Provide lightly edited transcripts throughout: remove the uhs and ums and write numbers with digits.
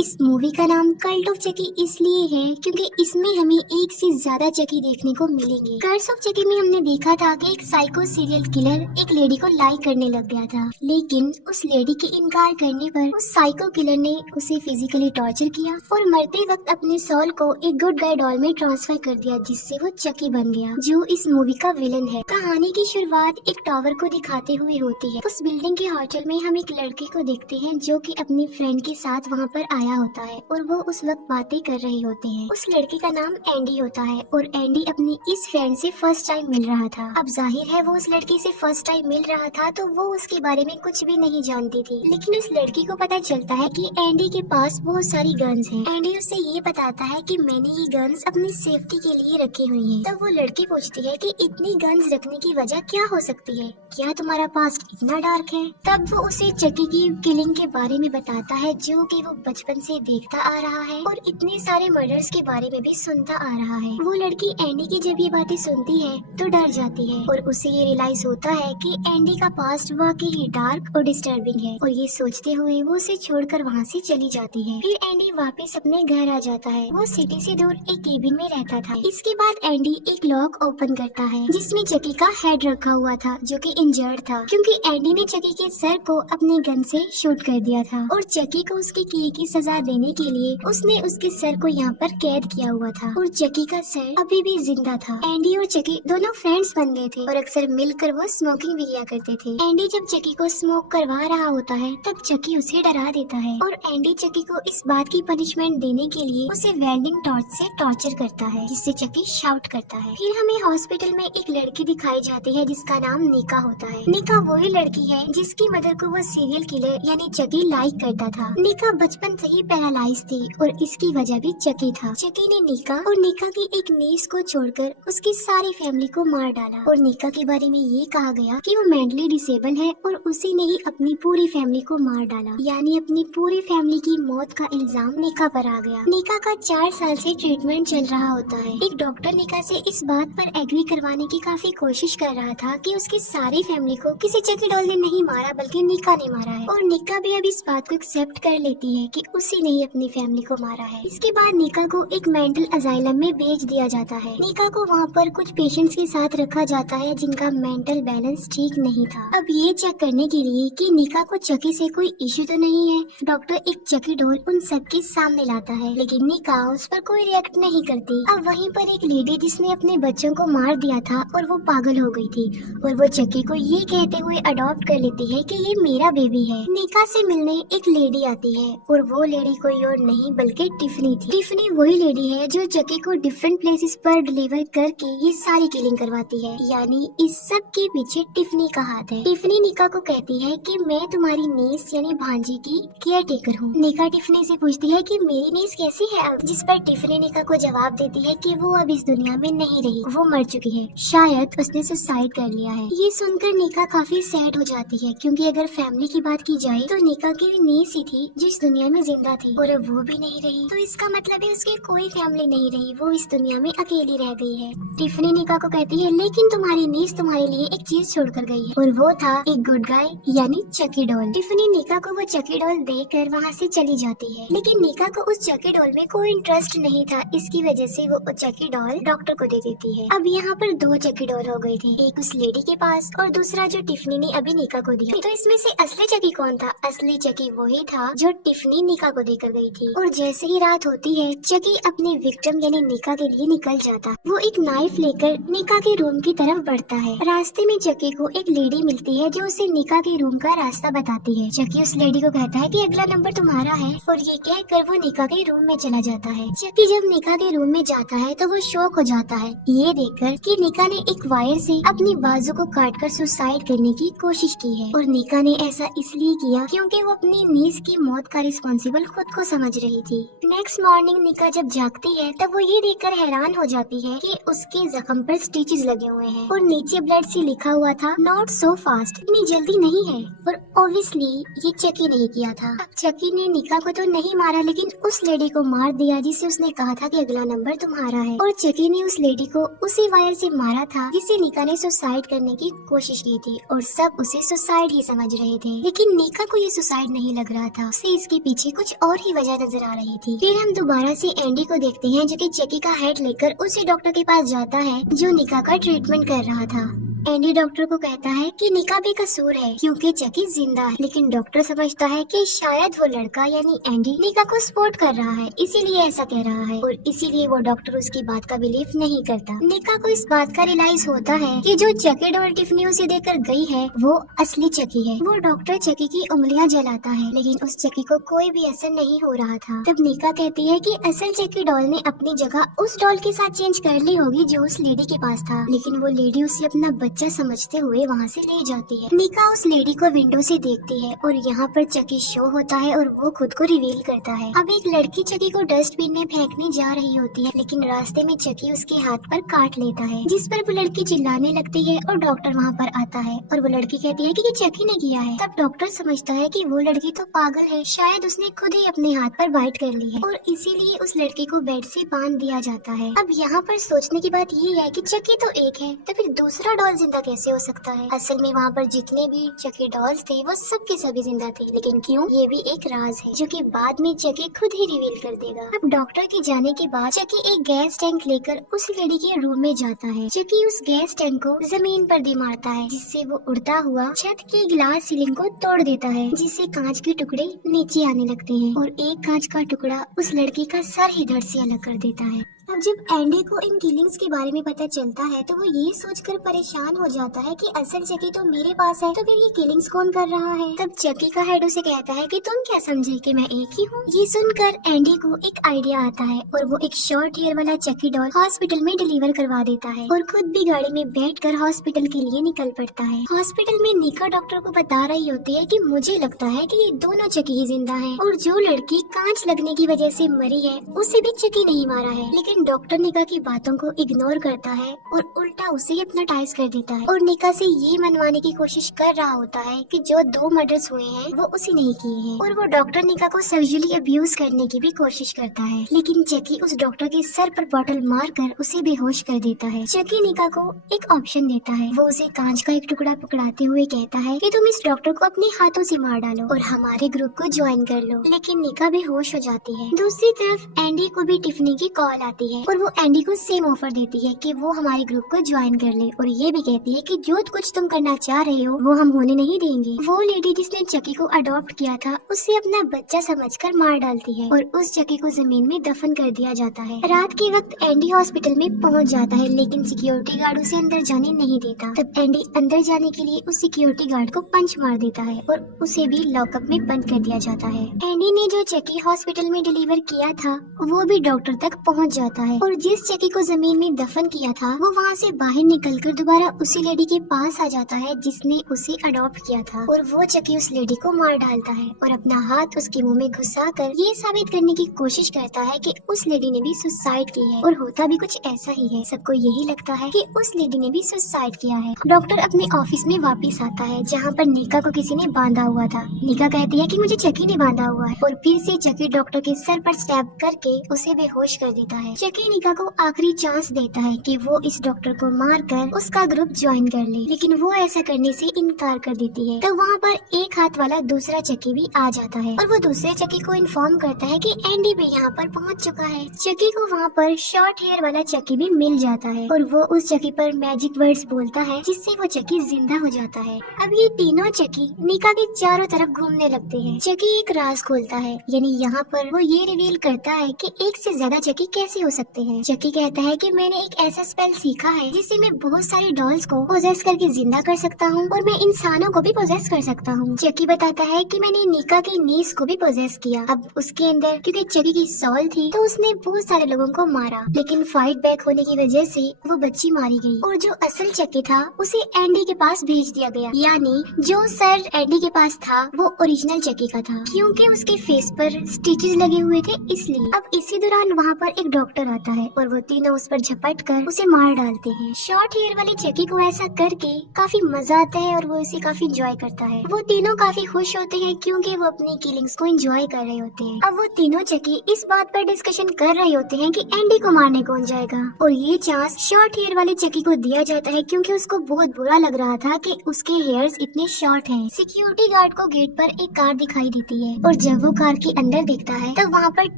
इस मूवी का नाम कल्ट ऑफ चकी इसलिए है क्योंकि इसमें हमें एक से ज्यादा चकी देखने को मिलेंगे। कर्स ऑफ चकी में हमने देखा था कि एक साइको सीरियल किलर एक लेडी को लाइक करने लग गया था, लेकिन उस लेडी के इनकार करने पर उस साइको किलर ने उसे फिजिकली टॉर्चर किया और मरते वक्त अपने सोल को एक गुड गाय डॉल में ट्रांसफर कर दिया, जिससे वो चकी बन गया, जो इस मूवी का विलन है। कहानी की शुरुआत एक टावर को दिखाते हुए होती है। उस बिल्डिंग के होटल में हम एक लड़के को देखते हैं जो कि अपनी फ्रेंड के साथ वहाँ पर आया होता है और वो उस वक्त बातें कर रहे होते हैं। उस लड़के का नाम एंडी होता है और एंडी अपनी इस फ्रेंड से फर्स्ट टाइम मिल रहा था। अब जाहिर है वो उस लड़की से फर्स्ट टाइम मिल रहा था तो वो उसके बारे में कुछ भी नहीं जानती थी, लेकिन उस लड़की को पता चलता है कि एंडी के पास बहुत सारी गन्स हैं। एंडी उससे ये बताता है कि मैंने ये गन्स अपनी सेफ्टी के लिए रखी हुई हैं। तब वो लड़की पूछती है कि इतनी गन्स रखने की वजह क्या हो सकती है, क्या तुम्हारा पास्ट इतना डार्क है? तब वो उसे चकी की किलिंग के बारे में बताता है जो कि वो बचपन से देखता आ रहा है और इतने सारे मर्डर्स के बारे में भी सुनता आ रहा है। वो लड़की एंडी की जब ये बातें सुनती है तो डर जाती है और उसे ये रियलाइज होता है कि एंडी का पास्ट वाकई ही डार्क और डिस्टर्बिंग है, और ये सोचते हुए वो उसे छोड़कर वहाँ से चली जाती है। फिर एंडी वापस अपने घर आ जाता है। वो सिटी से दूर एक केबिन में रहता था। इसके बाद एंडी एक लॉक ओपन करता है जिसमें चकी का हेड रखा हुआ था जो कि इंजर्ड था, क्योंकि एंडी ने चकी के सर को अपने गन से शूट कर दिया था और चकी को उसके किए की सजा देने के लिए उसने उसके सर को यहाँ पर कैद किया हुआ था और चकी का सर अभी भी जिंदा था। एंडी और चकी दोनों फ्रेंड्स बन गए थे और अक्सर मिलकर वो स्मोकिंग भी किया करते थे। एंडी जब चकी को स्मोक करवा रहा होता है तब चकी उसे डरा देता है और एंडी चकी को इस बात की पनिशमेंट देने के लिए उसे वेल्डिंग टॉर्च से टॉर्चर करता है, जिससे चकी शाउट करता है। फिर हमें हॉस्पिटल में एक लड़की दिखाई जाती है जिसका नाम निका होता है। निका वही लड़की है जिसकी मदर को वो सीरियल किलर यानी चकी लाइक करता था। निका बचपन से ही पैरालाइज थी और इसकी वजह भी चकी था। चकी ने निका और निका की एक नीस को छोड़कर उसकी सारी फैमिली को मार डाला और निका के बारे में ये कहा गया कि वो मेंटली डिसेबल है और उसी ने ही अपनी पूरी फैमिली को मार डाला, यानी अपनी पूरी फैमिली की मौत का इल्जाम निका पर आ गया। निका का 4 साल से ट्रीटमेंट चल रहा होता है। एक डॉक्टर निका से इस बात पर एग्री करवाने की काफी कोशिश कर रहा था कि उसकी सारी फैमिली को किसी चकी डॉल ने नहीं मारा बल्कि निका ने मारा है, और निका भी अब इस बात को एक्सेप्ट कर लेती है कि उसी ने ही अपनी फैमिली को मारा है। इसके बाद निका को एक मेंटल अजाइलम में भेज दिया जाता है। निका को वहाँ पर कुछ पेशेंट्स के साथ रखा जाता है जिनका मेंटल बैलेंस ठीक नहीं था। अब ये चेक करने के लिए कि निका को चकी से कोई इश्यू तो नहीं है, डॉक्टर एक चकी डॉल उन सबके सामने लाता है, लेकिन निका उस पर कोई रिएक्ट नहीं करती। अब वहीं पर एक लेडी जिसने अपने बच्चों को मार दिया था और वो पागल हो गई थी और वो चकी को ये कहते हुए अडॉप्ट कर लेती है कि ये मेरा बेबी है। निका से मिलने एक लेडी आती है और वो लेडी कोई और नहीं बल्कि टिफनी थी। टिफनी वही लेडी है जो चकी को डिफरेंट प्लेसेस पर डिलीवर करके ये सारी किलिंग करवाती है, यानी इस सब के पीछे टिफनी का हाथ है। टिफनी निका को कहती है कि मैं तुम्हारी नीस यानी भांजी की केयर टेकर हूँ। निका टिफनी से पूछती है कि मेरी नीस कैसी है अब, जिस पर टिफनी निका को जवाब देती है कि वो अब इस दुनिया में नहीं रही, वो मर चुकी है, शायद उसने सुसाइड कर लिया है। ये सुनकर निका काफी सैड हो जाती है क्योंकि अगर फैमिली की बात की जाए तो निका की नीस ही थी जो इस दुनिया में जिंदा थी और अब वो भी नहीं रही, तो इसका मतलब है उसकी कोई फैमिली नहीं रही, वो इस दुनिया में अकेली रह गई है। टिफनी निका को कहती है लेकिन तुम्हारी नीस तुम्हारे लिए एक चीज छोड़ कर गई है और वो था एक गुड गाय यानी चकी डॉल। टिफनी निका को वो चकी डॉल देकर वहाँ से चली जाती है, लेकिन निका को उस चकी डॉल में कोई इंटरेस्ट नहीं था, इसकी वजह से वो चकी डॉल डॉक्टर को दे देती है। अब यहाँ पर 2 चकी डॉल हो गई थी, एक उस लेडी के पास और दूसरा जो टिफनी ने अभी निका को दिया। तो इसमें से असली चकी कौन था? असली चकी वही था जो टिफनी निका को देकर गई थी। और जैसे ही रात होती है चकी अपने विक्टिम यानी निका के लिए निकल जाता। वो एक नाइफ लेकर निका के रूम की तरफ बढ़ता है। रास्ते में चकी को एक लेडी मिलती है जो उसे निका के रूम का रास्ता बताती है। चकी उस लेडी को कहता है कि अगला नंबर तुम्हारा है और ये कहकर वो निका के रूम में चला जाता है। चकी जब निका के रूम में जाता है तो वो शॉक हो जाता है ये देखकर कि निका ने एक वायर से अपनी बाजू को काटकर सुसाइड करने की कोशिश की है, और निका ने ऐसा इसलिए किया क्योंकि वो अपनी नीस की मौत का रिस्पॉन्सिबल खुद को समझ रही थी। नेक्स्ट मॉर्निंग निका जब जागती है तब वो ये देखकर हैरान हो जाती है कि उसके जख्म पर स्टिचेस लगे हुए हैं और नीचे ब्लड से लिखा हुआ था नॉट सो फास्ट, इतनी जल्दी नहीं है। और ऑब्वियसली ये चकी नहीं किया था। अब चकी ने निका को तो नहीं मारा लेकिन उस लेडी को मार दिया जिसे उसने कहा था कि अगला नंबर तुम्हारा है, और चकी ने उस लेडी को उसी वायर से मारा था जिसे निका ने सुसाइड करने की कोशिश की थी और सब उसे सुसाइड ही समझ रहे थे। लेकिन निका को ये सुसाइड नहीं लग रहा था, उसे इसके पीछे कुछ कुछ और ही वजह नजर आ रही थी। फिर हम दोबारा से एंडी को देखते हैं जो कि चकी का हेड लेकर उसी डॉक्टर के पास जाता है जो निका का ट्रीटमेंट कर रहा था। एंडी डॉक्टर को कहता है कि निका भी कसूर है क्योंकि चकी जिंदा है, लेकिन डॉक्टर समझता है कि शायद वो लड़का यानी एंडी निका को सपोर्ट कर रहा है, इसीलिए ऐसा कह रहा है और इसीलिए वो डॉक्टर उसकी बात का बिलीव नहीं करता। निका को इस बात का रियलाइज होता है कि जो चकी डॉल टिफनी उसे देकर गई है वो असली चकी है। वो डॉक्टर चकी की उंगलियां जलाता है, लेकिन उस चकी को कोई भी असर नहीं हो रहा था। तब निका कहती है कि असल चकी डॉल ने अपनी जगह उस डॉल के साथ चेंज कर ली होगी जो उस लेडी के पास था, लेकिन वो लेडी उसे अपना बच्चा समझते हुए वहाँ से ले जाती है। निका उस लेडी को विंडो से देखती है और यहाँ पर चकी शो होता है और वो खुद को रिवील करता है। अब एक लड़की चकी को डस्टबिन में फेंकने जा रही होती है, लेकिन रास्ते में चकी उसके हाथ पर काट लेता है, जिस पर वो लड़की चिल्लाने लगती है और डॉक्टर वहाँ पर आता है और वो लड़की कहती है कि ये चकी ने किया है। तब डॉक्टर समझता है कि वो लड़की तो पागल है, शायद उसने खुद ही अपने हाथ पर बाइट कर ली है और इसीलिए उस लड़की को बेड से बांध दिया जाता है। अब यहाँ पर सोचने की बात ये है कि चकी तो एक है, तो फिर दूसरा डॉल जिंदा कैसे हो सकता है? असल में वहाँ पर जितने भी चकी डॉल्स थे वो सब के सभी जिंदा थे, लेकिन क्यों, ये भी एक राज है जो कि बाद में चकी खुद ही रिवील कर देगा। अब डॉक्टर के जाने के बाद चकी एक गैस टैंक लेकर उस लड़की के रूम में जाता है। चकी उस गैस टैंक को जमीन पर दे मारता है, जिससे वो उड़ता हुआ छत की ग्लास सीलिंग को तोड़ देता है, जिससे कांच के टुकड़े नीचे आने लगते हैं और एक कांच का टुकड़ा उस लड़की का सर ही धड़ से अलग कर देता है। अब जब एंडी को इन किलिंग्स के बारे में पता चलता है तो वो ये सोचकर परेशान हो जाता है कि असल चकी तो मेरे पास है, तो फिर ये किलिंग्स कौन कर रहा है? तब चकी का हेड उसे कहता है कि तुम क्या समझे कि मैं एक ही हूँ? ये सुनकर एंडी को एक आइडिया आता है और वो एक शॉर्ट हेयर वाला चकी डॉल हॉस्पिटल में डिलीवर करवा देता है और खुद भी गाड़ी में बैठकर हॉस्पिटल के लिए निकल पड़ता है। हॉस्पिटल में निका डॉक्टर को बता रही होती है कि मुझे लगता है कि ये दोनों चकी ही जिंदा हैं और जो लड़की कांच लगने की वजह से मरी है उसे भी चकी नहीं मारा है। लेकिन डॉक्टर निका की बातों को इग्नोर करता है और उल्टा उसे हिप्नोटाइज कर देता है और निका से ये मनवाने की कोशिश कर रहा होता है कि जो 2 मर्डर्स हुए हैं वो उसी ने ही किए हैं और वो डॉक्टर निका को सेक्सुअली अब्यूज करने की भी कोशिश करता है, लेकिन चकी उस डॉक्टर के सर पर बॉटल मारकर उसे बेहोश कर देता है। चकी निका को एक ऑप्शन देता है, वो उसे कांच का एक टुकड़ा पकड़ाते हुए कहता है कि तुम इस डॉक्टर को अपने हाथों से मार डालो और हमारे ग्रुप को ज्वाइन कर लो, लेकिन निका बेहोश हो जाती है। दूसरी तरफ एंडी को भी टिफनी की कॉल आती है और वो एंडी को सेम ऑफर देती है कि वो हमारे ग्रुप को ज्वाइन कर ले और ये भी कहती है कि जो कुछ तुम करना चाह रहे हो वो हम होने नहीं देंगे। वो लेडी जिसने चकी को अडॉप्ट किया था उसे अपना बच्चा समझकर मार डालती है और उस चकी को जमीन में दफन कर दिया जाता है। रात के वक्त एंडी हॉस्पिटल में पहुंच जाता है, लेकिन सिक्योरिटी गार्ड उसे अंदर जाने नहीं देता। तब एंडी अंदर जाने के लिए उस सिक्योरिटी गार्ड को पंच मार देता है और उसे भी लॉकअप में बंद कर दिया जाता है। एंडी ने जो चकी हॉस्पिटल में डिलीवर किया था वो भी डॉक्टर तक पहुँच जाता है और जिस चकी को जमीन में दफन किया था वो वहाँ से बाहर निकलकर दोबारा उसी लेडी के पास आ जाता है जिसने उसे अडॉप्ट किया था और वो चकी उस लेडी को मार डालता है और अपना हाथ उसके मुंह में घुसाकर ये साबित करने की कोशिश करता है कि उस लेडी ने भी सुसाइड की है और होता भी कुछ ऐसा ही है। सबको यही लगता है कि उस लेडी ने भी सुसाइड किया है। डॉक्टर अपने ऑफिस में वापस आता है जहाँ पर निका को किसी ने बांधा हुआ था। निका कहती है कि मुझे चकी ने बांधा हुआ है और फिर से चकी डॉक्टर के सर पर स्टैब करके उसे बेहोश कर देता है। चकी निका को आखिरी चांस देता है कि वो इस डॉक्टर को मारकर उसका ग्रुप ज्वाइन कर ले, लेकिन वो ऐसा करने से इनकार कर देती है। तो वहाँ पर एक हाथ वाला दूसरा चकी भी आ जाता है और वो दूसरे चकी को इन्फॉर्म करता है कि एंडी भी यहाँ पर पहुँच चुका है। चकी को वहाँ पर शॉर्ट हेयर वाला चकी भी मिल जाता है और वो उस चकी पर मैजिक वर्ड्स बोलता है जिससे वो चकी जिंदा हो जाता है। अब ये तीनों चकी निका के चारों तरफ घूमने लगते हैं। चकी एक राज खोलता है, यानी यहाँ पर वो ये रिवील करता है कि एक से ज्यादा चकी कैसे हो सकते हैं। चकी कहता है कि मैंने एक ऐसा स्पेल सीखा है जिससे मैं बहुत सारी डॉल्स को पोजेस करके जिंदा कर सकता हूँ और मैं इंसानों को भी पोजेस कर सकता हूँ। चकी बताता है कि मैंने निका की नीस को भी पोजेस किया। अब उसके अंदर क्योंकि चकी की सॉल थी तो उसने बहुत सारे लोगों को मारा, लेकिन फाइट बैक होने की वजह से वो बच्ची मारी गई और जो असल चकी था उसे एंडी के पास भेज दिया गया, यानी जो सर एंडी के पास था वो ओरिजिनल चकी का था क्योंकि उसके फेस पर स्टिचेस लगे हुए थे इसलिए। अब इसी दौरान वहाँ पर एक डॉक्टर डॉक्टर आता है और वो तीनों उस पर झपट कर उसे मार डालते हैं। शॉर्ट हेयर वाली चकी को ऐसा करके काफी मजा आता है और वो इसे काफी एंजॉय करता है। वो तीनों काफी खुश होते हैं क्योंकि वो अपनी किलिंग्स को एंजॉय कर रहे होते हैं। अब वो तीनों चकी इस बात पर डिस्कशन कर रहे होते हैं कि एंडी को मारने कौन जाएगा, और ये चांस शॉर्ट हेयर वाली चकी को दिया जाता है क्योंकि उसको बहुत बुरा लग रहा था कि उसके हेयर्स इतने शॉर्ट हैं। सिक्योरिटी गार्ड को गेट पर एक कार दिखाई देती है और जब वो कार के अंदर देखता है तो वहाँ पर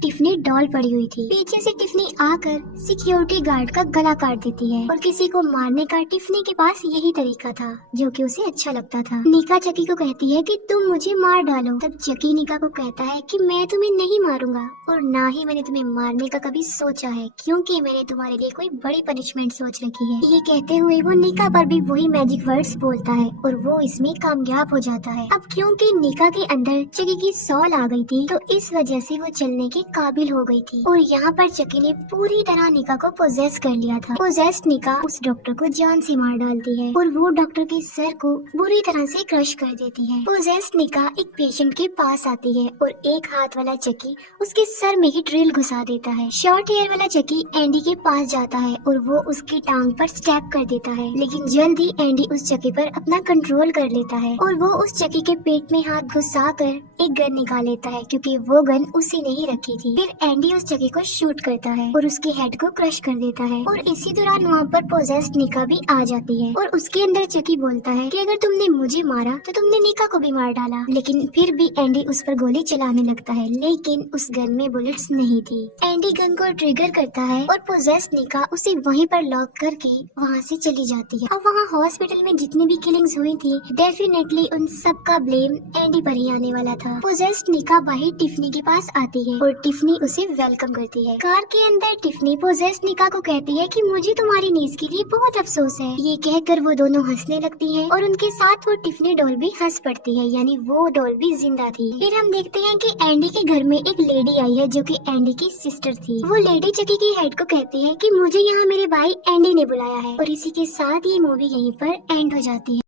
टिफनी डॉल पड़ी हुई थी। पीछे से टिफनी आकर सिक्योरिटी गार्ड का गला काट देती है और किसी को मारने का टिफनी के पास यही तरीका था जो कि उसे अच्छा लगता था। निका चकी को कहती है कि तुम मुझे मार डालो। तब चकी निका को कहता है कि मैं तुम्हें नहीं मारूंगा और ना ही मैंने तुम्हें मारने का कभी सोचा है क्योंकि मैंने तुम्हारे लिए कोई बड़ी पनिशमेंट सोच रखी है। ये कहते हुए वो निका पर भी वही मैजिक वर्ड्स बोलता है और वो इसमें कामयाब हो जाता है। अब क्योंकि निका के अंदर चकी की सॉल आ गई थी तो इस वजह से वो चलने के काबिल हो गई थी और यहाँ पर चकी ने पूरी तरह निका को पोजेस कर लिया था। पोजेस्ड निका उस डॉक्टर को जान से मार डालती है और वो डॉक्टर के सर को बुरी तरह से क्रश कर देती है। पोजेस्ड निका एक पेशेंट के पास आती है और एक हाथ वाला चकी उसके सर में ही ड्रिल घुसा देता है। शॉर्ट हेयर वाला चकी एंडी के पास जाता है और वो उसकी टांग पर स्टेप कर देता है, लेकिन जल्दी एंडी उस चकी पर अपना कंट्रोल कर लेता है और वो उस चकी के पेट में हाथ घुसा कर एक गन निकाल लेता है क्योंकि वो गन उसी ने ही रखी थी। फिर एंडी उस चकी को शूट करता है और उसके हेड को क्रश कर देता है और इसी दौरान वहाँ पर पोजेस्ड निका भी आ जाती है और उसके अंदर चकी बोलता है कि अगर तुमने मुझे मारा तो तुमने निका को भी मार डाला, लेकिन फिर भी एंडी उस पर गोली चलाने लगता है, लेकिन उस गन में बुलेट्स नहीं थी। एंडी गन को ट्रिगर करता है और पोजेस्ड निका उसे वहीं पर लॉक करके वहाँ से चली जाती है। अब वहाँ हॉस्पिटल में जितनी भी किलिंग्स हुई थी डेफिनेटली उन सब का ब्लेम एंडी पर ही आने वाला था। पोजेस्ड निका बाहर टिफनी के पास आती है और टिफनी उसे वेलकम करती है। कार के अंदर टिफनी पोजेस्ड निका को कहती है कि मुझे तुम्हारी नीज के लिए बहुत अफसोस है। ये कहकर वो दोनों हंसने लगती हैं और उनके साथ वो टिफनी डॉल भी हंस पड़ती है, यानी वो डॉल भी जिंदा थी। फिर हम देखते हैं कि एंडी के घर में एक लेडी आई है जो कि एंडी की सिस्टर थी। वो लेडी चकी की हेड को कहती है कि मुझे यहाँ मेरे भाई एंडी ने बुलाया है और इसी के साथ ये मूवी यहीं पर एंड हो जाती है।